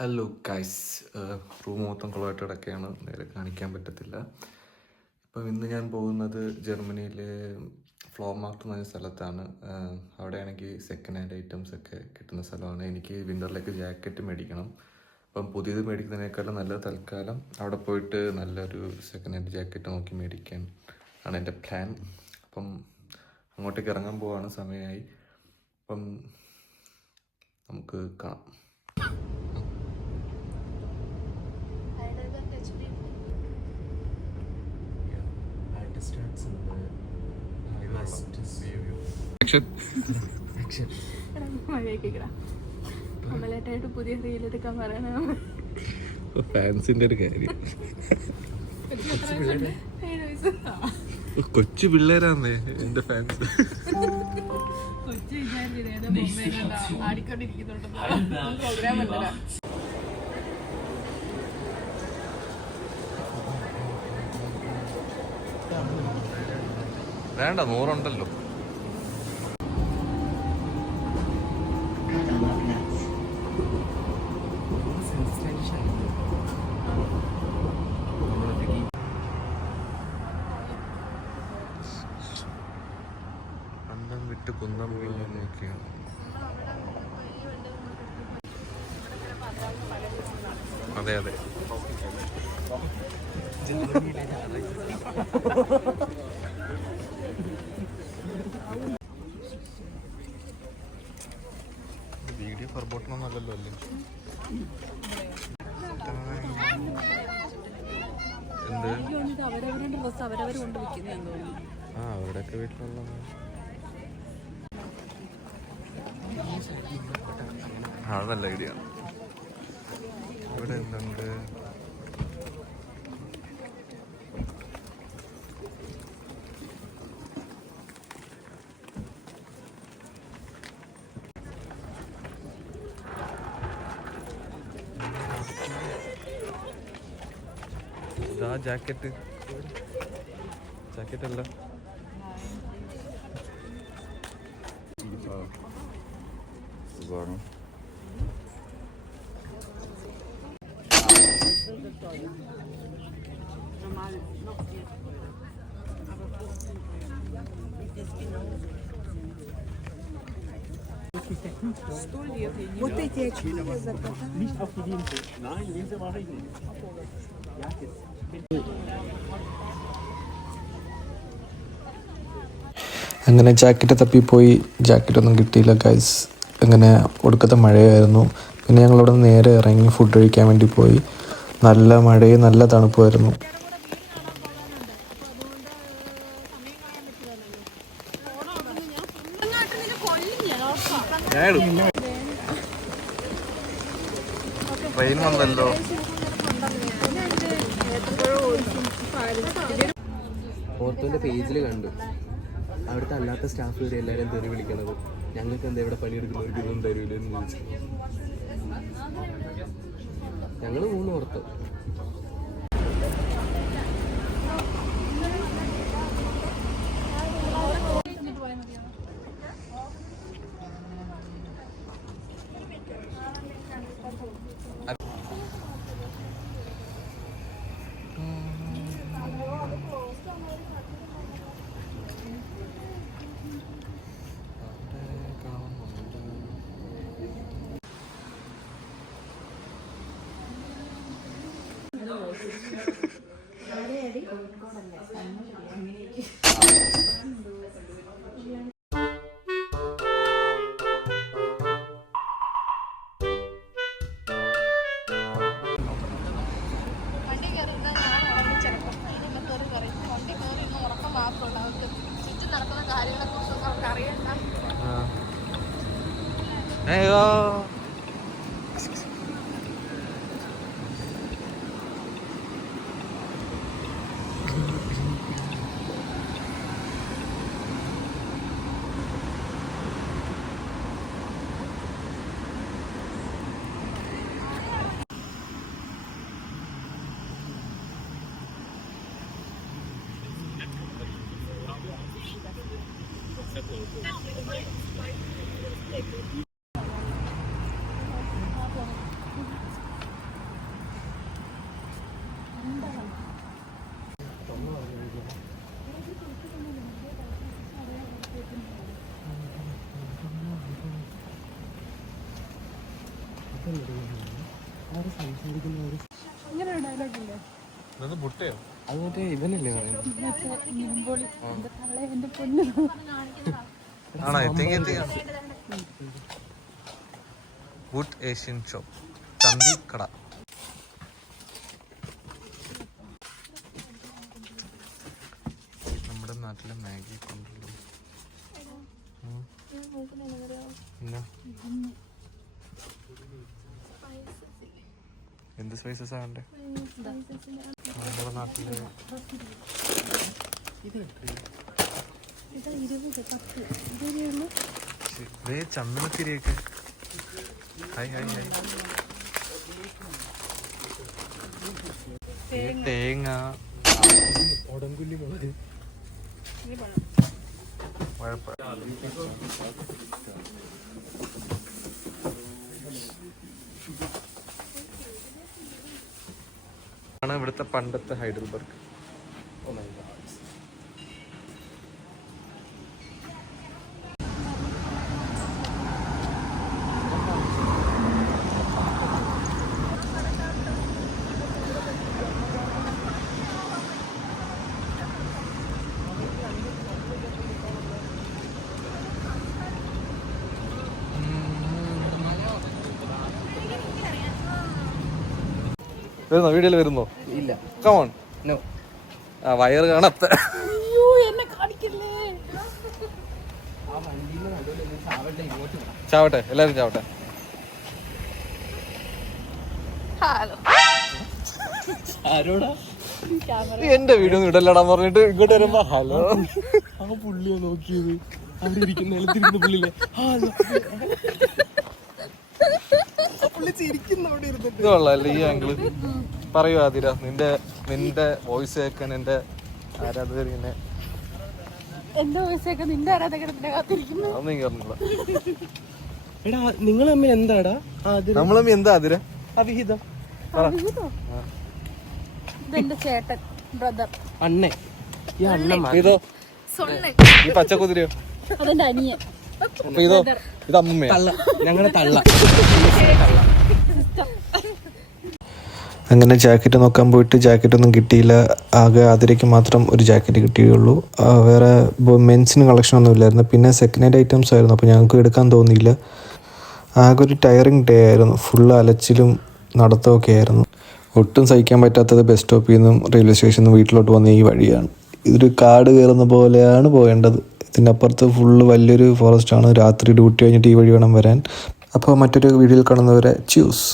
Hello guys, room മൊത്തം കുളമായിട്ട് കിടക്കുകയാണ്, നേരെ കാണിക്കാൻ പറ്റത്തില്ല. ഇപ്പം ഇന്ന് ഞാൻ പോകുന്നത് ജർമ്മനിയിലെ ഫ്ലോ മാർട്ട് എന്ന് പറഞ്ഞ സ്ഥലത്താണ്. അവിടെയാണെങ്കിൽ സെക്കൻഡ് ഹാൻഡ് ഐറ്റംസ് ഒക്കെ കിട്ടുന്ന സ്ഥലമാണ്. എനിക്ക് വിൻ്ററിലേക്ക് ജാക്കറ്റ് മേടിക്കണം. അപ്പം പുതിയത് മേടിക്കുന്നതിനേക്കാളും നല്ല തൽക്കാലം അവിടെ പോയിട്ട് നല്ലൊരു സെക്കൻഡ് ഹാൻഡ് ജാക്കറ്റ് നോക്കി മേടിക്കാൻ ആണ് എൻ്റെ പ്ലാൻ. അപ്പം അങ്ങോട്ടേക്ക് ഇറങ്ങാൻ പോവാണ്, സമയമായി. അപ്പം നമുക്ക് കാണാം. അമലേട്ടായിട്ട് പുതിയ റീലെടുക്കാൻ പറയണ ഫാൻസിന്റെ ഒരു കാര്യം. കൊച്ചു പിള്ളേരാന്നേ എന്റെ ഫാൻസ്. കൊച്ചു വിചാരിച്ചിട്ട് ആടിക്കൊണ്ടിരിക്കുന്നുണ്ട് പ്രോഗ്രാം ഉണ്ടല്ലോ. വേണ്ട, 100 ഉണ്ടല്ലോ. അന്നം വിട്ട് കുന്നം നോക്കിയാണ്. അതെ അതെ, വീഡിയോ ഫർബോട്ടണമെന്നല്ലല്ലോ അല്ലേ? എന്ത് അവരവരുടെ ഡ്രസ് അവരവർ കൊണ്ട് വിൽക്കുന്ന അവരുടെയൊക്കെ വീട്ടിലുള്ള അത് നല്ല ഐഡിയ ആണ്. ഇവിടെ എന്തുണ്ട്? ജാക്കറ്റ് അല്ല, Вот эти очки я заказала. Nicht auf die Linse. Nein, Linse mache ich nicht. Ja, jetzt. അങ്ങനെ ജാക്കറ്റ് തപ്പിപ്പോയി, ജാക്കറ്റൊന്നും കിട്ടിയില്ല ഗൈസ്. അങ്ങനെ ഒടുക്കത്തെ മഴയായിരുന്നു. പിന്നെ ഞങ്ങളവിടെ നിന്ന് നേരെ ഇറങ്ങി ഫുഡ് കഴിക്കാൻ വേണ്ടി പോയി. നല്ല മഴയും നല്ല തണുപ്പുമായിരുന്നു. ട്രെയിൻ വന്നല്ലോ. ഓർത്തോന്റെ പേജിൽ കണ്ടു അവിടുത്തെ അല്ലാത്ത സ്റ്റാഫ് വരെ എല്ലാവരും തെറി വിളിക്കണത്. ഞങ്ങൾക്ക് എന്താ ഇവിടെ പണിയെടുക്കുന്നവർക്ക് ഇതൊന്നും തരൂലെന്ന് ചോദിച്ചു. ഞങ്ങൾ 3 ഓർത്തോ. നടക്കുന്ന കാര്യങ്ങളെ കുറിച്ചൊന്നും അവർക്ക് അറിയണ്ട. ഇങ്ങനെ ഒരു ഡയലോഗ് ഇല്ലേ? ബുട്ടയോ? അത് മറ്റേ ഇവനല്ലേ പറയുന്നത്? മറ്റേ നിവിൻപോളി, എന്റെ തള്ളേ, എന്റെ പൊന്നു. ആണോ? എത്തിയാണ് വുഡ് ഏഷ്യൻ ഷോപ്പ്, ചന്തി കട. നമ്മുടെ നാട്ടിലെ മാഗി കൊണ്ടുള്ളൂ. എന്ത് സ്പൈസസ് ആകണ്ടേ? നമ്മുടെ നാട്ടില് ചന്ദനത്തിരിയൊക്കെ. Hi hi hi. തേങ്ങ, ഉടംകുല്ലി മുളക്, ആണ് ഇവിടുത്തെ പണ്ടത്തെ ഹൈഡൽബർഗ്. വരുന്നോ? വീഡിയോയിൽ വരുന്നോ? ഇല്ല. കമോൺ. നോ. ആ വയറ് കാണാത്ത. അയ്യോ, എന്നെ കാണിക്കല്ലേ. ആ വണ്ടിയിൽ നടുവിൽ ചാവട്ടെ, ഇങ്ങോട്ട് ചാവട്ടെ, എല്ലാരും ചാവട്ടെ. ഹലോ. ആരോടാ? എന്റെ വീഡിയോ ഒന്നും ഇടല്ലടാ പറഞ്ഞിട്ട് ഇങ്ങോട്ട് വരുമ്പോ ഹലോ. ആ പുള്ളിയോ നോക്കിയത്? അവിടെ ഇരിക്കുന്ന നിലത്തിരിക്കുന്ന പുള്ളില്ലേ? പുള്ളി ചിരിക്കുന്ന അവിടെ ഇരുന്നിട്ട്. ഇത് കൊള്ളാല്ലേ ഈ ആംഗിള്? പറയൂ ആതിര, നിന്റെ വോയിസ് കേൾക്കാൻ എന്റെ ആരാധകർ ഇങ്ങനെ. എന്റെ വയസ്സൊക്കെ നിന്റെ ആരാധകരത്തിന്റെ കാത്തിരിക്കുന്നു. അതൊന്നും എനിക്ക് അറിഞ്ഞില്ല. എടാ നിങ്ങൾ തമ്മിൽ എന്താടാ? നമ്മളും എന്താ ആതിര? അവിഹിതം. ഇതെന്റെ ചേട്ടൻ, ബ്രദർ. അണ്ണൻ. ഈ അണ്ണൻ ഇതോ? സൊണ്ണൻ. ഈ പച്ചക്കുതിരയോ? അതെന്റെ അനിയൻ. അപ്പൊ ഇതോ? ഇത് അമ്മൂമ്മയാ? തള്ള. ഞങ്ങളുടെ തള്ള. അങ്ങനെ ജാക്കറ്റ് നോക്കാൻ പോയിട്ട് ജാക്കറ്റൊന്നും കിട്ടിയില്ല. ആകെ ആതിരയ്ക്ക് മാത്രം ഒരു ജാക്കറ്റ് കിട്ടിയുള്ളൂ. വേറെ മെൻസിന് കളക്ഷനൊന്നും ഇല്ലായിരുന്നു. പിന്നെ സെക്കൻഡ് ഹാൻഡ് ഐറ്റംസ് ആയിരുന്നു. അപ്പോൾ ഞങ്ങൾക്ക് എടുക്കാൻ തോന്നിയില്ല. ആകെ ഒരു ടയറിങ് ഡേ ആയിരുന്നു. ഫുള്ള് അലച്ചിലും നടത്തമൊക്കെ ആയിരുന്നു. ഒട്ടും സഹിക്കാൻ പറ്റാത്തത് ബസ് സ്റ്റോപ്പിൽ നിന്നും റെയിൽവേ സ്റ്റേഷനിൽ നിന്നും വീട്ടിലോട്ട് വന്ന ഈ വഴിയാണ്. ഇതൊരു കാട് കയറുന്ന പോലെയാണ് പോകേണ്ടത്. ഇതിൻ്റെ അപ്പുറത്ത് ഫുള്ള് വലിയൊരു ഫോറസ്റ്റാണ്. രാത്രി ഡ്യൂട്ടി കഴിഞ്ഞിട്ട് ഈ വഴി വേണം വരാൻ. അപ്പോൾ മറ്റൊരു വീഡിയോയിൽ കാണുന്നവരെ ച്യൂസ്.